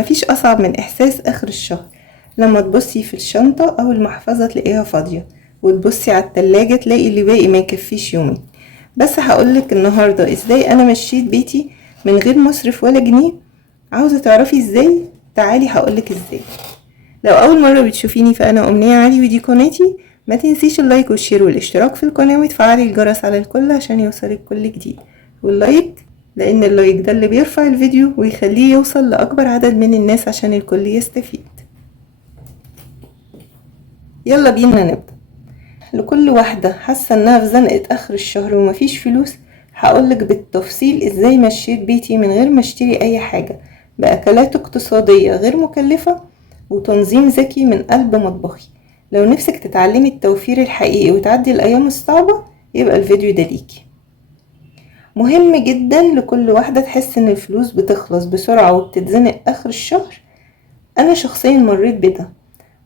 مفيش أصعب من إحساس آخر الشهر لما تبصي في الشنطة أو المحفظة تلاقيها فاضية، وتبصي على التلاجة تلاقي اللي باقي ما يكفيش يومين. بس هقولك النهاردة ازاي أنا مشيت بيتي من غير مصرف ولا جنيه. عاوزة تعرفي ازاي؟ تعالي هقولك ازاي. لو أول مرة بتشوفيني فأنا أمنية علي ودي قناتي. ما تنسيش اللايك والشير والاشتراك في القناة وتفعلي الجرس على الكل عشان يوصلك كل جديد. واللايك لأن اللايك ده اللي بيرفع الفيديو ويخليه يوصل لأكبر عدد من الناس عشان الكل يستفيد. يلا بينا نبدأ. لكل واحدة حاسة انها في زنقة اخر الشهر ومفيش فلوس، هقولك بالتفصيل ازاي مشيت بيتي من غير ما اشتري اي حاجة، باكلات اقتصادية غير مكلفة وتنظيم ذكي من قلب مطبخي. لو نفسك تتعلمي التوفير الحقيقي وتعدي الايام الصعبة يبقى الفيديو ده ليكي. مهم جدا لكل واحدة تحس ان الفلوس بتخلص بسرعة وبتتزنق اخر الشهر. انا شخصيا مريت بده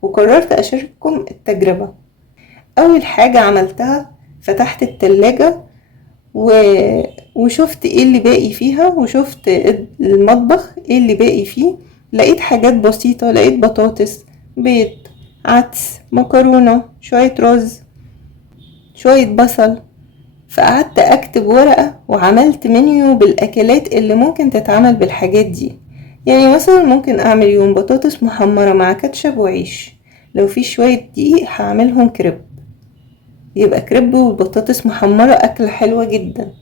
وقررت اشارككم التجربة. اول حاجة عملتها فتحت التلاجة وشفت ايه اللي باقي فيها، وشفت المطبخ ايه اللي باقي فيه. لقيت حاجات بسيطة، لقيت بطاطس، بيض، عدس، مكرونة، شوية رز، شوية بصل. فقعدت اكتب ورقة وعملت منيو بالاكلات اللي ممكن تتعمل بالحاجات دي. يعني مثلا ممكن اعمل يوم بطاطس محمرة مع كاتشب وعيش، لو في شوية دقيق هعملهم كريب، يبقى كريب وبطاطس محمرة أكلة حلوة جدا.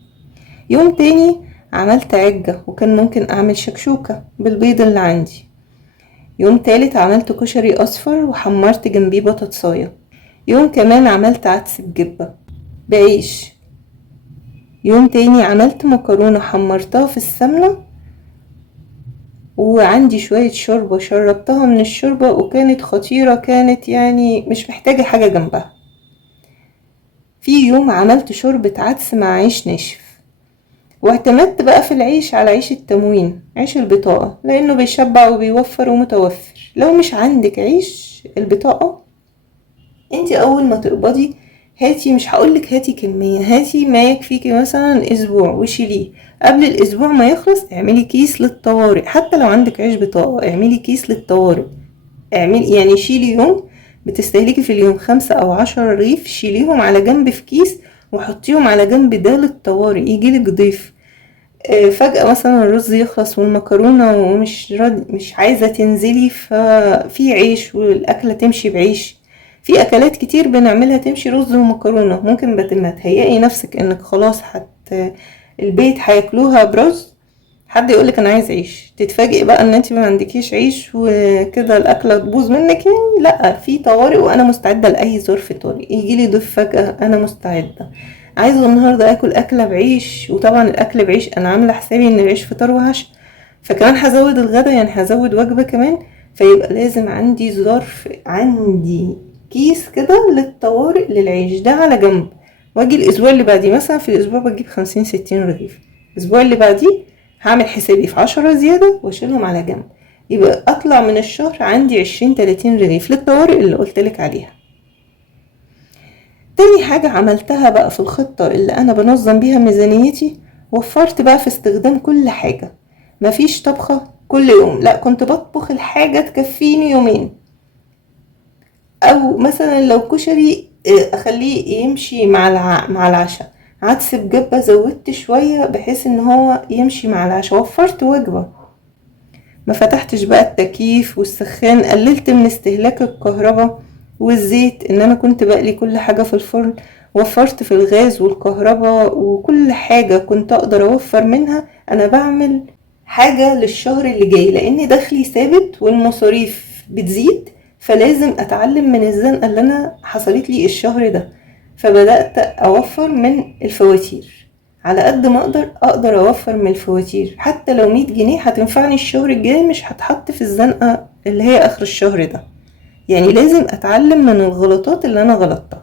يوم تاني عملت عجة وكان ممكن أعمل شكشوكة بالبيض اللي عندي. يوم تالت عملت كشري أصفر وحمرت جنبيه بطاطساية. يوم كمان عملت عدس بجبة بعيش. يوم تاني عملت مكرونة حمرتها في السمنة، وعندي شوية شوربة شربتها من الشوربة وكانت خطيرة، كانت يعني مش محتاجة حاجة جنبها. في يوم عملت شوربة عدس مع عيش ناشف، واعتمدت بقى في العيش على عيش التموين، عيش البطاقة، لأنه بيشبع وبيوفر ومتوفر. لو مش عندك عيش البطاقة، انتي أول ما تقبضي هاتي، مش هقولك هاتي كمية، هاتي ما يكفيكي مثلا أسبوع وشيليه. قبل الأسبوع ما يخلص اعملي كيس للطوارئ. حتى لو عندك عيش بطاقة اعملي كيس للطوارئ. اعملي يعني شيلي يوم بتستهلكي في اليوم 5 أو 10 رغيف، شيليهم على جنب في كيس وحطيهم على جنب ده للطوارئ. يجيلك ضيف فجأة مثلا الرز يخلص والمكرونة ومش مش عايزة تنزلي، ففي عيش والأكلة تمشي بعيش. في أكلات كتير بنعملها تمشي رز ومكرونة، ممكن ما تهيئي نفسك انك خلاص البيت هياكلوها برز، حد يقولك انا عايز عيش، تتفاجئ بقى ان انت ما عندكيش عيش وكده الاكله تبوظ منك. يعني لا، في طوارئ وانا مستعده لاي ظرف طارئ. يجيلي ضيف فجاه انا مستعده. عايزه النهارده اكل اكله بعيش، وطبعا الاكل بعيش انا عامله حسابي ان العيش فطار وعشاء، فكمان هزود الغدا، يعني هزود وجبه كمان. فيبقى لازم عندي ظرف، عندي كيس كده للطوارئ للعيش ده على جنب. واجي الاسبوع اللي بعديه، مثلا في الاسبوع بجيب 50-60 رغيف، الاسبوع اللي بعديه هعمل حسابي في 10 زيادة واشيلهم على جنب، يبقى اطلع من الشهر عندي 20-30 رغيف للطوارئ اللي قلتلك عليها. تاني حاجة عملتها بقى في الخطة اللي انا بنظم بيها ميزانيتي، وفرت بقى في استخدام كل حاجة. مفيش طبخة كل يوم، لا، كنت بطبخ الحاجة تكفيني يومين. او مثلا لو كشري اخليه يمشي مع العشاء، عدس بجبة زودت شوية بحيث ان هو يمشي مع العشاء، وفرت وجبة. ما فتحتش بقى التكييف والسخان، قللت من استهلاك الكهرباء والزيت، ان انا كنت بقلي كل حاجة في الفرن. وفرت في الغاز والكهرباء وكل حاجة كنت اقدر اوفر منها. انا بعمل حاجة للشهر اللي جاي لان دخلي ثابت والمصاريف بتزيد، فلازم اتعلم من الزنقة اللي انا حصلت لي الشهر ده. فبدأت اوفر من الفواتير على قد ما اقدر اوفر من الفواتير، حتى لو 100 جنيه هتنفعني الشهر الجاي، مش هتحط في الزنقة اللي هي اخر الشهر ده. يعني لازم اتعلم من الغلطات اللي انا غلطتها.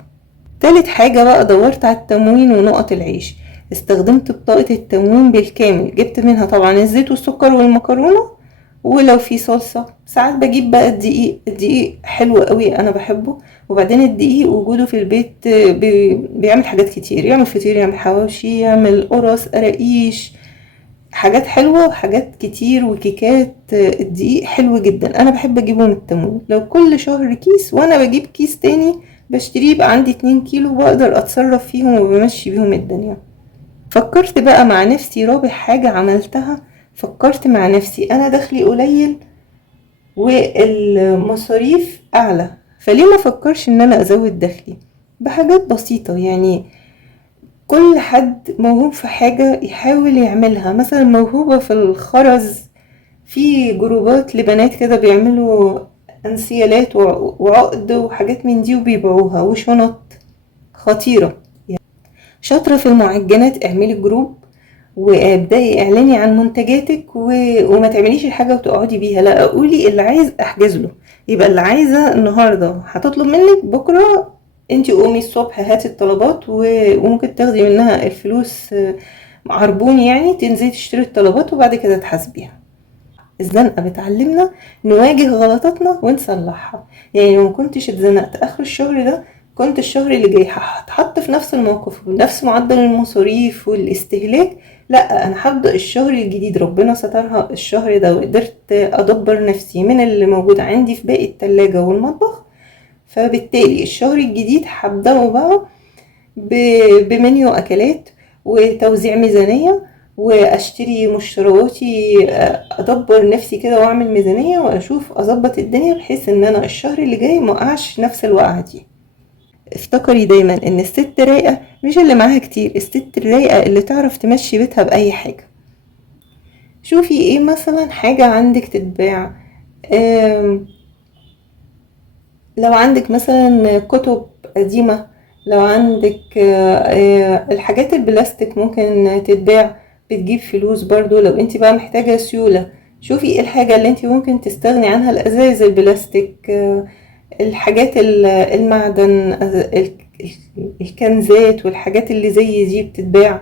تالت حاجة بقى دورت على التموين ونقط العيش. استخدمت بطاقة التموين بالكامل، جبت منها طبعا الزيت والسكر والمكرونة، ولو في صلصة ساعات بجيب بقى الدقيق حلو قوي انا بحبه. وبعدين الدقيق وجوده في البيت بيعمل حاجات كتير، يعمل فطير، يعمل حواوشي، يعمل قرص، قراقيش، حاجات حلوة وحاجات كتير، وكيكات الدقيق حلو جدا، انا بحب اجيبه من التموين. لو كل شهر كيس وانا بجيب كيس تاني بشتريه، يبقى عندي 2 كيلو بقدر اتصرف فيهم وبمشي بيهم الدنيا. فكرت بقى مع نفسي رابع حاجة عملتها، فكرت مع نفسي انا دخلي قليل والمصاريف اعلى، فليه ما فكرش ان انا ازود دخلي بحاجات بسيطة. يعني كل حد موهوب في حاجة يحاول يعملها. مثلا موهوبة في الخرز، في جروبات لبنات كده بيعملوا انسيالات وعقد وحاجات من دي وبيبيعوها، وشنط خطيرة. شاطرة في المعجنات، اعملي جروب وابدأي اعلني عن منتجاتك وما تعمليش الحاجة وتقعدي بيها، لا قولي اللي عايز احجز له. يبقى اللي عايزة النهاردة هتطلب منك، بكرة انتي قومي الصبح هاتي الطلبات وممكن تاخدي منها الفلوس عربون، يعني تنزلي تشتري الطلبات وبعد كده تحاسبيها. الزنقة بتعلمنا نواجه غلطاتنا ونصلحها. يعني لو مكنتش اتزنقت اخر الشهر ده، كنت الشهر اللي جاي هتحط في نفس الموقف ونفس معدل المصاريف والاستهلاك. لا، انا هبدأ الشهر الجديد ربنا سترها الشهر ده وقدرت ادبر نفسي من اللي موجود عندي في باقي التلاجة والمطبخ، فبالتالي الشهر الجديد هبدأه بقى بمنيو اكلات وتوزيع ميزانية، واشتري مشترياتي، ادبر نفسي كده واعمل ميزانية واشوف اظبط الدنيا بحيث ان انا الشهر اللي جاي ما اقعش نفس الوقعة دي. افتكري دايما ان الست رايقة مش اللي معاها كتير، الست الرايقة اللي تعرف تمشي بيتها باي حاجة. شوفي ايه مثلا حاجة عندك تتباع، لو عندك مثلا كتب قديمة، لو عندك الحاجات البلاستيك ممكن تتباع بتجيب فلوس برضو. لو انت بقى محتاجة سيولة، شوفي ايه الحاجة اللي انت ممكن تستغني عنها. الازايز البلاستيك، الحاجات المعدن، الكنزات والحاجات اللي زي دي بتتباع،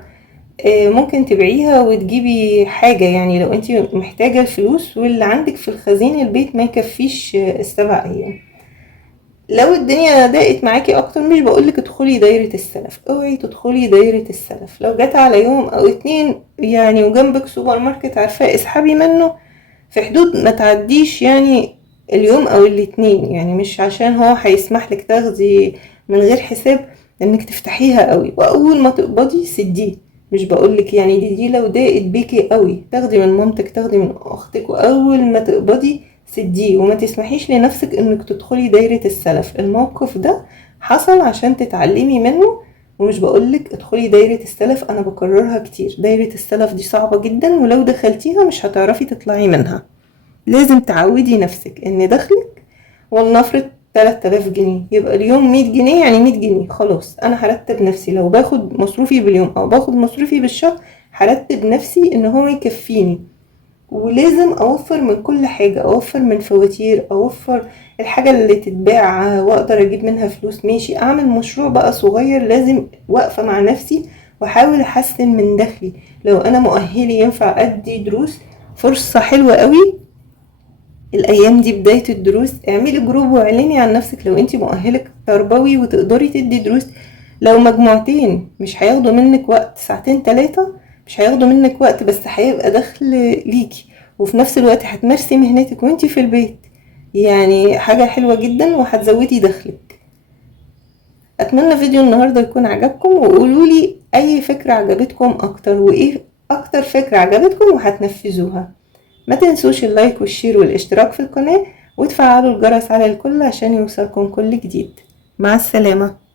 ممكن تبيعيها وتجيبي حاجة. يعني لو انت محتاجة الفلوس واللي عندك في الخزين البيت ما يكفيش السبع ايام. لو الدنيا ضاقت معاكي اكتر، مش بقولك ادخلي دايرة السلف، اوعي تدخلي دايرة السلف. لو جت على يوم او اتنين يعني وجنبك سوبر ماركت عارفاه، اسحبي منه في حدود ما تعديش يعني اليوم او الاتنين. يعني مش عشان هو هيسمح لك تاخدي من غير حساب انك تفتحيها قوي، واول ما تقبضي سديه. مش بقولك يعني دي لو ضاقت بيكي قوي تاخدي من مامتك تاخدي من اختك، واول ما تقبضي سديه. وما تسمحيش لنفسك انك تدخلي دايرة السلف. الموقف ده حصل عشان تتعلمي منه، ومش بقولك ادخلي دايرة السلف، انا بكررها كتير، دايرة السلف دي صعبة جدا، ولو دخلتيها مش هتعرفي تطلعي منها. لازم تعودي نفسك ان دخلك ولنفرض 3000 جنيه، يبقى اليوم 100 جنيه، يعني 100 جنيه خلاص. انا هرتب نفسي لو باخد مصروفي باليوم او باخد مصروفي بالشهر، هرتب نفسي ان هو يكفيني. ولازم اوفر من كل حاجة، اوفر من فواتير، اوفر الحاجة اللي تتباع واقدر اجيب منها فلوس، ماشي. اعمل مشروع بقى صغير، لازم واقفة مع نفسي واحاول احسن من دخلي. لو انا مؤهلي ينفع ادي دروس، فرصة حلوة قوي الايام دي بداية الدروس. اعملي جروب واعلني عن نفسك لو انتي مؤهلك تربوي وتقدري تدي دروس. لو مجموعتين مش هياخدوا منك وقت ساعتين 3، مش هياخدوا منك وقت، بس هيبقى دخل ليكي، وفي نفس الوقت هتمارسي مهنتك وانتي في البيت. يعني حاجة حلوة جدا وهتزودي دخلك. اتمنى فيديو النهاردة يكون عجبكم، وقولولي اي فكرة عجبتكم اكتر، وايه اكتر فكرة عجبتكم وهتنفذوها. ما تنسوش اللايك والشير والاشتراك في القناة، وتفعلوا الجرس على الكل عشان يوصلكم كل جديد. مع السلامة.